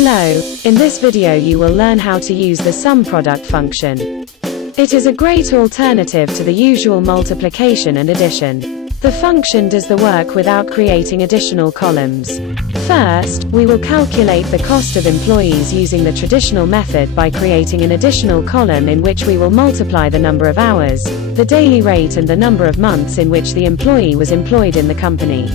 Hello, in this video you will learn how to use the Sumproduct function. It is a great alternative to the usual multiplication and addition. The function does the work without creating additional columns. First, we will calculate the cost of employees using the traditional method by creating an additional column in which we will multiply the number of hours, the daily rate and the number of months in which the employee was employed in the company.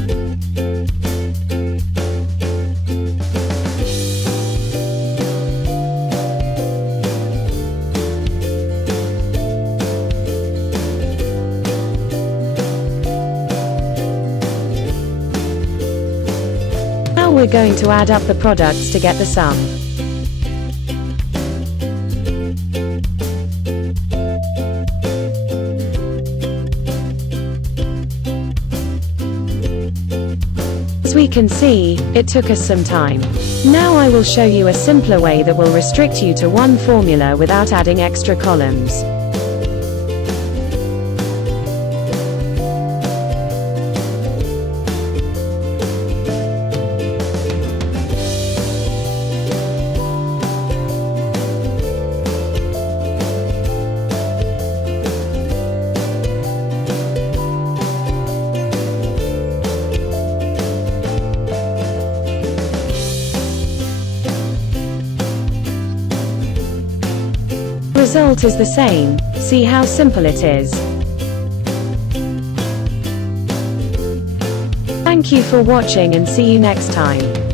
Now we're going to add up the products to get the sum. As we can see, it took us some time. Now I will show you a simpler way that will restrict you to one formula without adding extra columns. Result is the same. See how simple it is. Thank you for watching and see you next time.